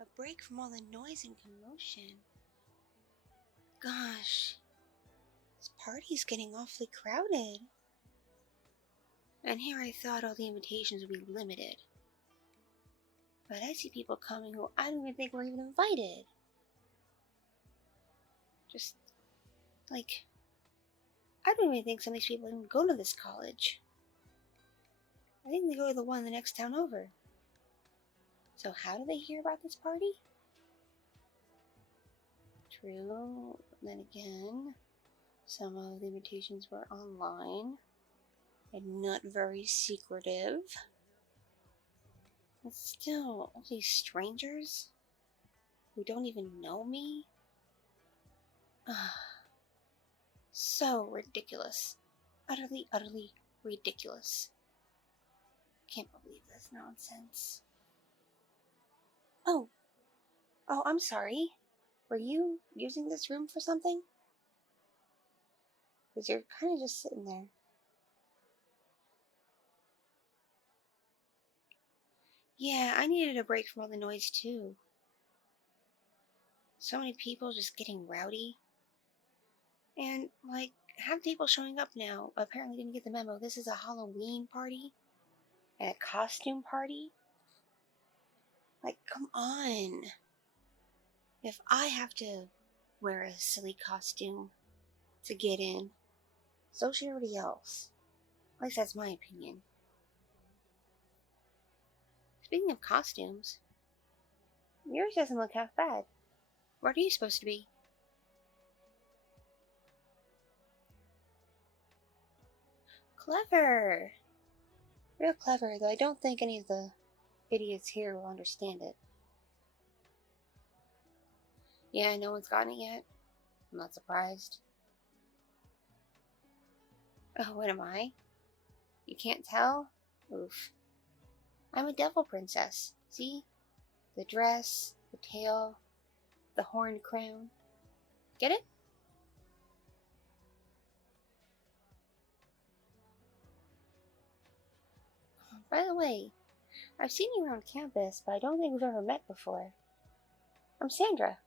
A break from all the noise and commotion. Gosh, this party's getting awfully crowded. And here I thought all the invitations would be limited. But I see people coming who I don't even think were even invited. Just, like, I don't even think some of these people even go to this college. I think they go to the one in the next town over. So how do they hear about this party? True, then again, some of the invitations were online and not very secretive. But still, all these strangers who don't even know me? So ridiculous. Utterly, utterly ridiculous. Can't believe this nonsense. Oh, I'm sorry. Were you using this room for something? Because you're kind of just sitting there. Yeah, I needed a break from all the noise too. So many people just getting rowdy. And, like, half the people showing up now apparently didn't get the memo. This is a Halloween party and a costume party. Like, come on. If I have to wear a silly costume to get in, so should everybody else. At least that's my opinion. Speaking of costumes, yours doesn't look half bad. What are you supposed to be? Clever! Real clever, though I don't think any of the idiots here will understand it. Yeah, no one's gotten it yet. I'm not surprised. Oh, what am I? You can't tell? Oof. I'm a devil princess. See? The dress, the tail, the horned crown. Get it? By the way, I've seen you around campus, but I don't think we've ever met before. I'm Sandra.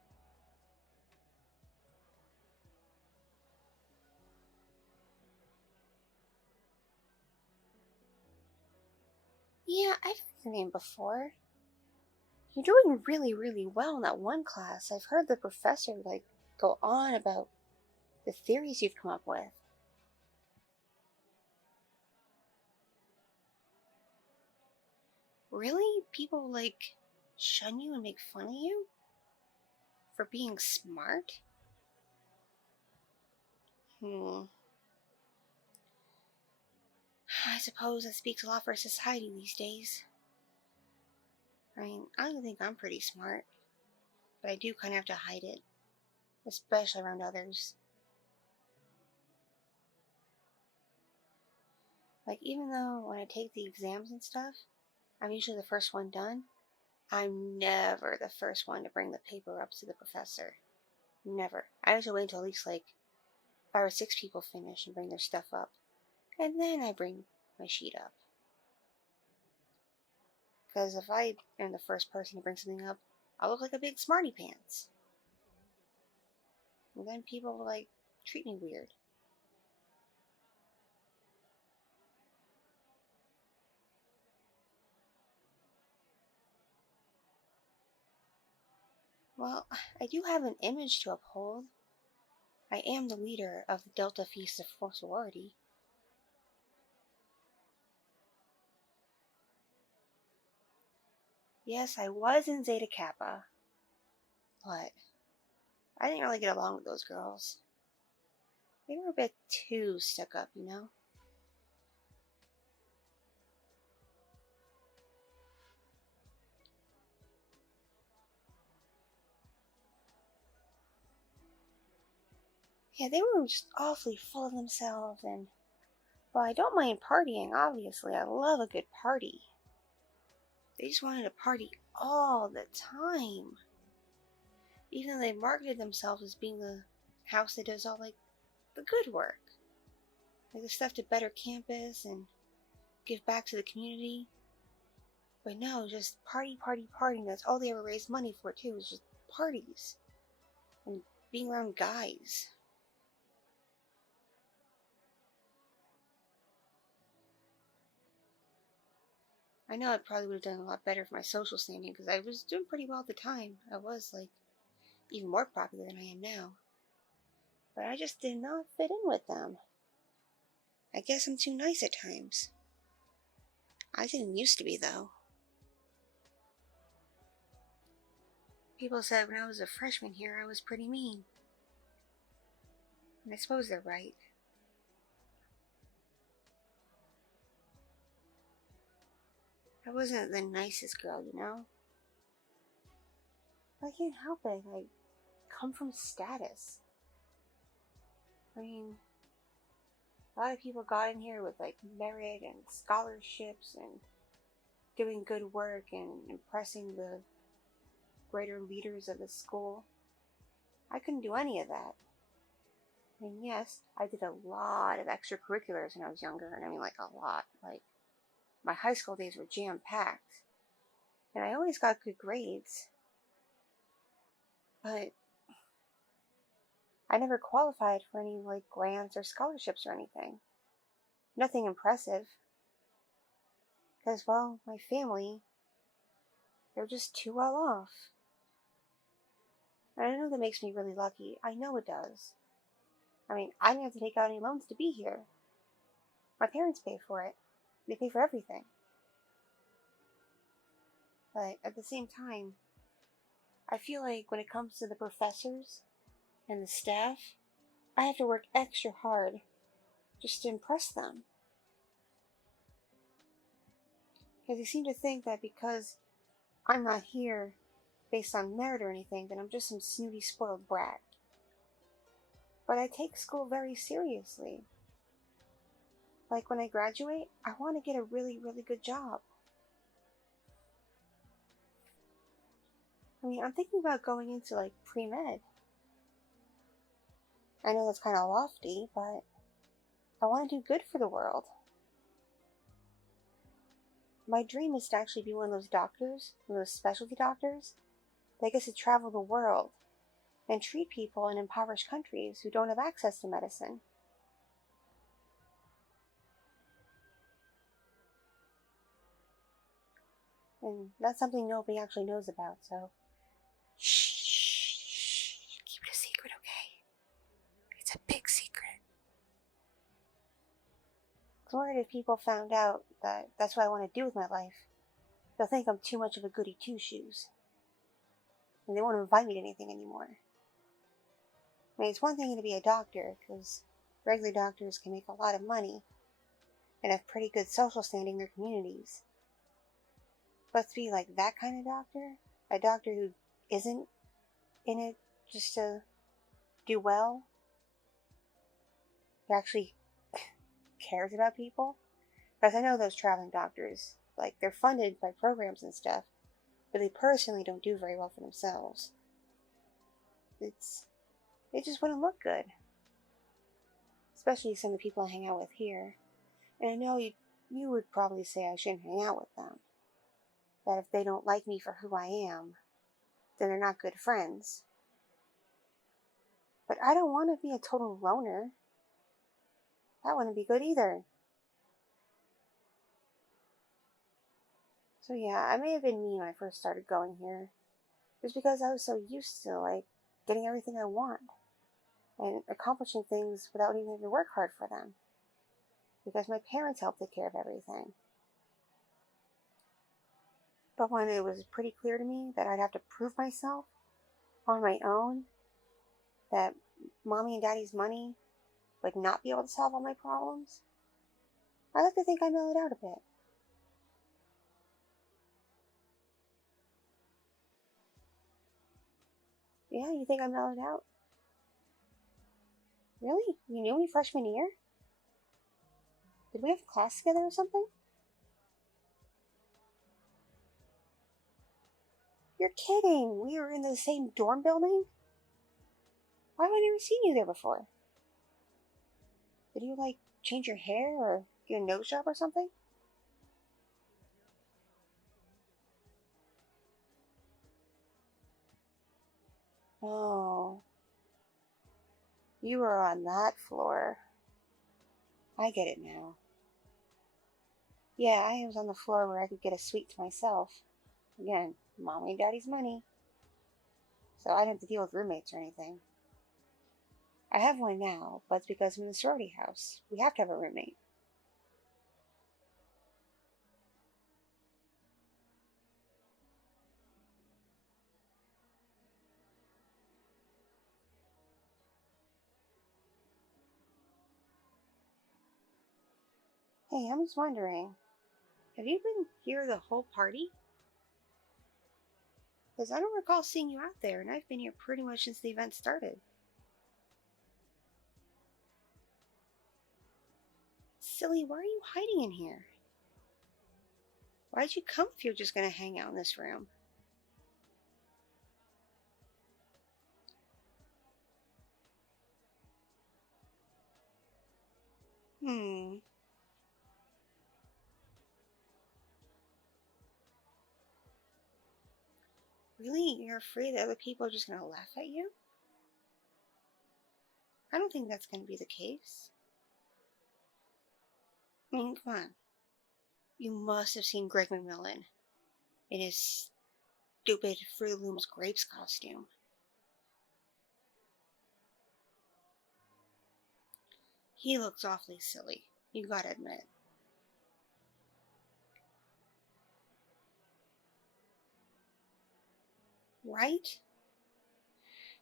Yeah, I've heard your name before. You're doing really, really well in that one class. I've heard the professor, go on about the theories you've come up with. Really? People, shun you and make fun of you? For being smart? I suppose that speaks a lot for society these days. I mean, I don't think I'm pretty smart, but I do kind of have to hide it, especially around others. Like, even though when I take the exams and stuff, I'm usually the first one done, I'm never the first one to bring the paper up to the professor. Never. I usually wait until at least 5 or 6 people finish and bring their stuff up, and then I bring my sheet up. Because if I am the first person to bring something up, I'll look like a big smarty pants. And then people will, treat me weird. Well, I do have an image to uphold. I am the leader of the Delta Phi sorority. Yes, I was in Zeta Kappa, but I didn't really get along with those girls. They were a bit too stuck up, you know? Yeah, they were just awfully full of themselves, and well, I don't mind partying, obviously. I love a good party. They just wanted to party all the time. Even though they marketed themselves as being the house that does all, the good work. Like the stuff to better campus and give back to the community. But no, just party, party, party. And that's all they ever raised money for, too, is just parties. And being around guys. I know I probably would have done a lot better for my social standing, because I was doing pretty well at the time. I was, like, even more popular than I am now. But I just did not fit in with them. I guess I'm too nice at times. I didn't used to be, though. People said when I was a freshman here, I was pretty mean. And I suppose they're right. I wasn't the nicest girl, you know? But I can't help it. I come from status. I mean, a lot of people got in here with, like, merit and scholarships and doing good work and impressing the greater leaders of the school. I couldn't do any of that. And yes, I did a lot of extracurriculars when I was younger, and I mean, like, a lot. Like, my high school days were jam-packed. And I always got good grades. But I never qualified for any, like, grants or scholarships or anything. Nothing impressive. Because, well, my family, they're just too well off. And I know that makes me really lucky. I know it does. I mean, I didn't have to take out any loans to be here. My parents pay for it. They pay for everything. But at the same time, I feel like when it comes to the professors and the staff, I have to work extra hard just to impress them. Because they seem to think that because I'm not here based on merit or anything, then I'm just some snooty, spoiled brat. But I take school very seriously. Like, when I graduate, I want to get a really, really good job. I mean, I'm thinking about going into, like, pre-med. I know that's kind of lofty, but I want to do good for the world. My dream is to actually be one of those doctors, one of those specialty doctors, that gets to travel the world and treat people in impoverished countries who don't have access to medicine. And that's something nobody actually knows about, so shh, keep it a secret, okay? It's a big secret. I was worried if people found out that that's what I want to do with my life, they'll think I'm too much of a goody two-shoes. And they won't invite me to anything anymore. I mean, it's one thing to be a doctor, because regular doctors can make a lot of money and have pretty good social standing in their communities. But to be like that kind of doctor, a doctor who isn't in it just to do well, who actually cares about people. Because I know those traveling doctors, like, they're funded by programs and stuff, but they personally don't do very well for themselves. It just wouldn't look good. Especially some of the people I hang out with here. And I know you would probably say I shouldn't hang out with them. That if they don't like me for who I am, then they're not good friends. But I don't want to be a total loner. That wouldn't be good either. So yeah, I may have been mean when I first started going here. Just because I was so used to, like, getting everything I want. And accomplishing things without even having to work hard for them. Because my parents helped take care of everything. But when it was pretty clear to me that I'd have to prove myself on my own, that mommy and daddy's money would not be able to solve all my problems, I like to think I mellowed out a bit. Yeah, you think I mellowed out? Really? You knew me freshman year? Did we have class together or something? You're kidding! We were in the same dorm building? Why have I never seen you there before? Did you, like, change your hair or get a nose job or something? Oh, you were on that floor. I get it now. Yeah, I was on the floor where I could get a suite to myself. Again, mommy and daddy's money. So I didn't have to deal with roommates or anything. I have one now, but it's because I'm in the sorority house. We have to have a roommate. Hey, I'm just wondering, have you been here the whole party? Because I don't recall seeing you out there, and I've been here pretty much since the event started. Silly, why are you hiding in here? Why'd you come if you're just gonna hang out in this room? Hmm. Really? You're afraid that other people are just gonna laugh at you? I don't think that's gonna be the case. I mean, come on. You must have seen Greg McMillan in his stupid Fruit of the Looms grapes costume. He looks awfully silly, you gotta admit. Right?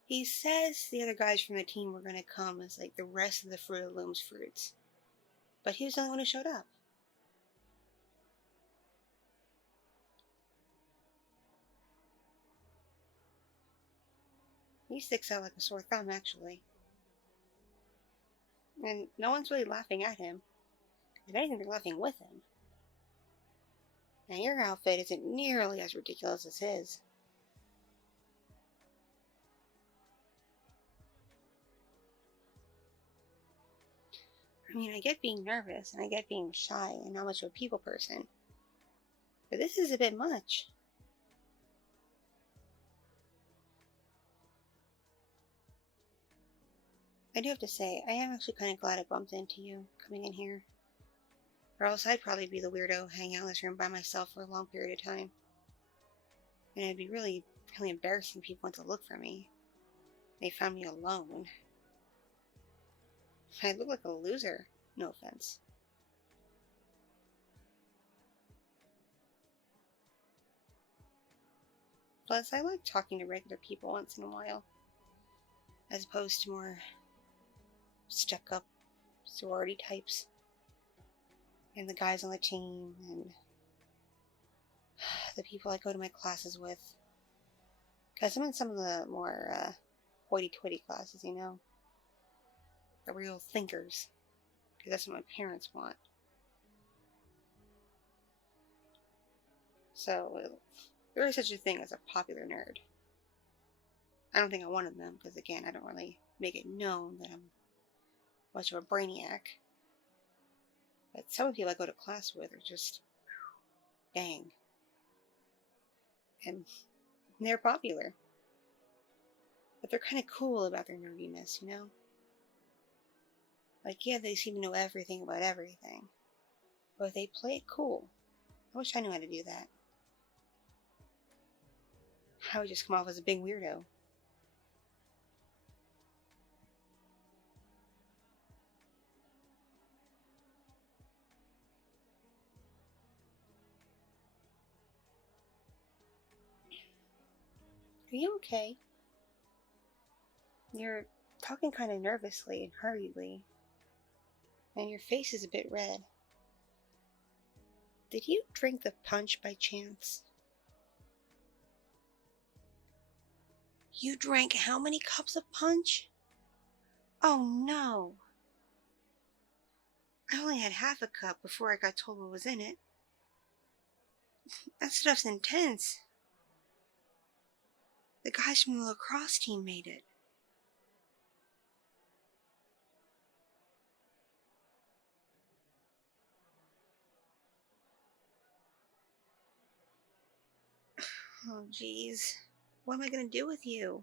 He says the other guys from the team were gonna come as like the rest of the Fruit of the Looms fruits. But he was the only one who showed up. He sticks out like a sore thumb, actually. And no one's really laughing at him. If anything, they're laughing with him. And your outfit isn't nearly as ridiculous as his. I mean, I get being nervous, and I get being shy, and not much of a people person. But this is a bit much. I do have to say, I am actually kind of glad I bumped into you coming in here. Or else I'd probably be the weirdo hanging out in this room by myself for a long period of time. And it'd be really, really embarrassing. People went to look for me. They found me alone. I look like a loser. No offense. Plus, I like talking to regular people once in a while, as opposed to more stuck up sorority types and the guys on the team and the people I go to my classes with. Because I'm in some of the more hoity-toity classes, you know? The real thinkers. Because that's what my parents want. So, there is such a thing as a popular nerd. I don't think I'm one of them, because again, I don't really make it known that I'm much of a brainiac. But some of the people I go to class with are just, dang. And they're popular. But they're kind of cool about their nerdiness, you know? Like, yeah, they seem to know everything about everything. But they play it cool. I wish I knew how to do that. I would just come off as a big weirdo. Are you okay? You're talking kind of nervously and hurriedly. And your face is a bit red. Did you drink the punch by chance? You drank how many cups of punch? Oh no! I only had half a cup before I got told what was in it. That stuff's intense. The guys from the lacrosse team made it. Oh jeez. What am I gonna do with you?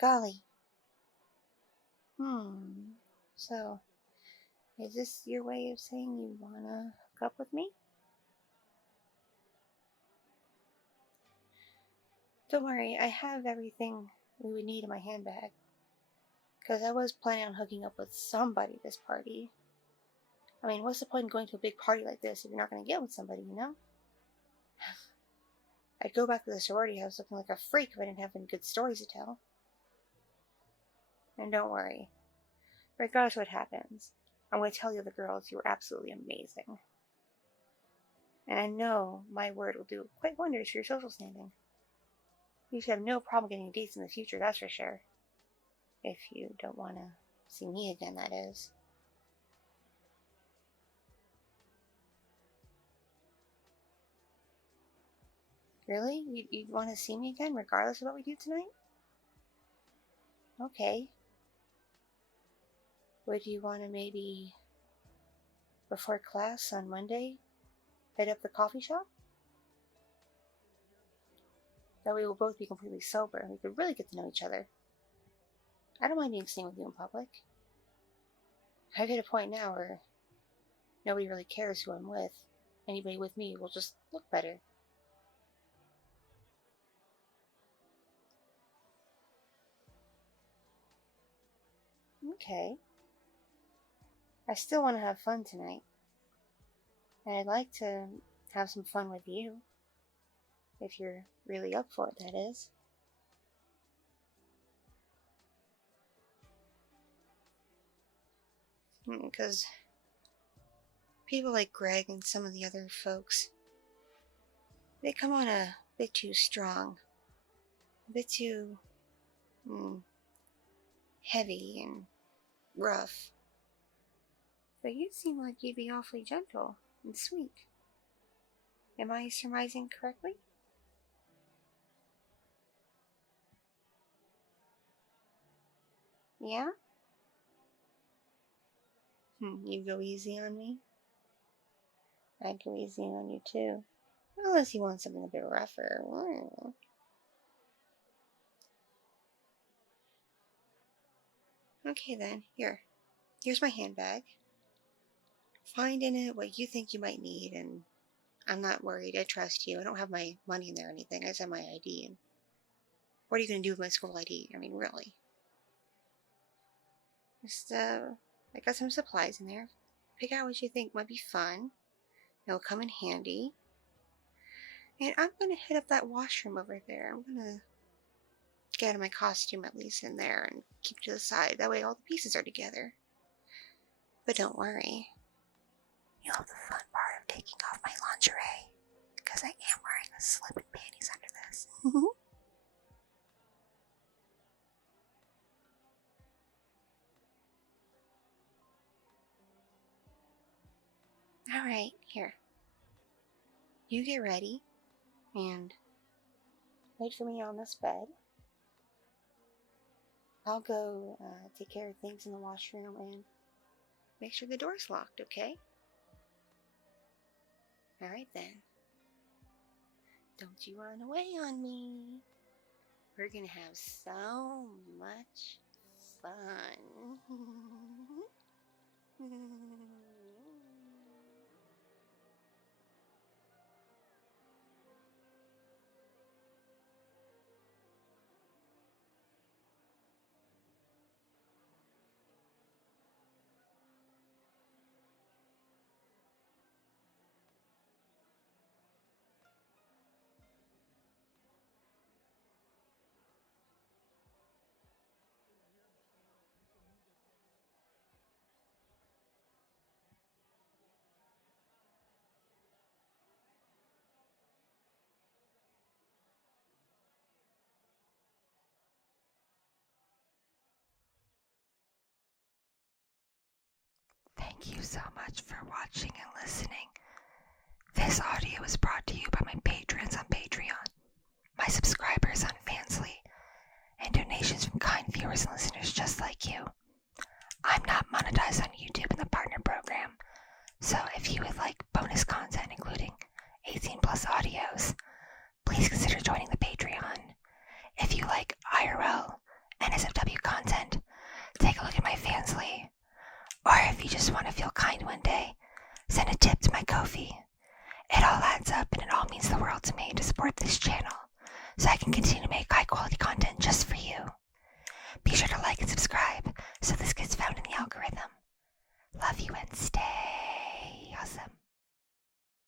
Golly. So, is this your way of saying you wanna hook up with me? Don't worry, I have everything we would need in my handbag. Because I was planning on hooking up with somebody this party. I mean, what's the point in going to a big party like this if you're not going to get with somebody, you know? I'd go back to the sorority house looking like a freak if I didn't have any good stories to tell. And don't worry. Regardless of what happens, I'm going to tell the other girls you were absolutely amazing. And I know my word will do quite wonders for your social standing. You should have no problem getting dates in the future, that's for sure. If you don't want to see me again, that is. Really? You'd want to see me again, regardless of what we do tonight? Okay. Would you want to maybe, before class on Monday, hit up the coffee shop? That way we'll both be completely sober and we could really get to know each other. I don't mind being seen with you in public. I've hit a point now where nobody really cares who I'm with. Anybody with me will just look better. Okay. I still want to have fun tonight. And I'd like to have some fun with you. If you're really up for it, that is. Because people like Greg and some of the other folks, they come on a bit too strong. A bit too heavy and rough. But you seem like you'd be awfully gentle and sweet. Am I surmising correctly? Yeah? You go easy on me? I'd go easy on you too. Unless you want something a bit rougher. Okay then, here's my handbag. Find in it what you think you might need, and I'm not worried. I trust you. I don't have my money in there or anything. I just have my ID. And what are you going to do with my school ID? I mean, really. Just, I got some supplies in there. Pick out what you think might be fun. It'll come in handy. And I'm going to hit up that washroom over there. I'm going to get out of my costume at least in there and keep to the side. That way all the pieces are together. But don't worry. You'll have the fun part of taking off my lingerie. Because I am wearing a slip and panties under this. Alright, here. You get ready. And wait for me on this bed. I'll go take care of things in the washroom and make sure the door's locked, okay? Alright then. Don't you run away on me. We're gonna have so much fun. Thank you so much for watching and listening. This audio is brought to you by my patrons on Patreon, my subscribers on Fansly, and donations from kind viewers and listeners just like you. I'm not monetized on YouTube in the partner program, so if you would like bonus content including 18 plus audios, please consider joining the Patreon. If you like IRL and SFW content, take a look at my Fansly. Or if you just want to feel kind one day, send a tip to my Ko-fi. It all adds up and it all means the world to me to support this channel, so I can continue to make high quality content just for you. Be sure to like and subscribe so this gets found in the algorithm. Love you and stay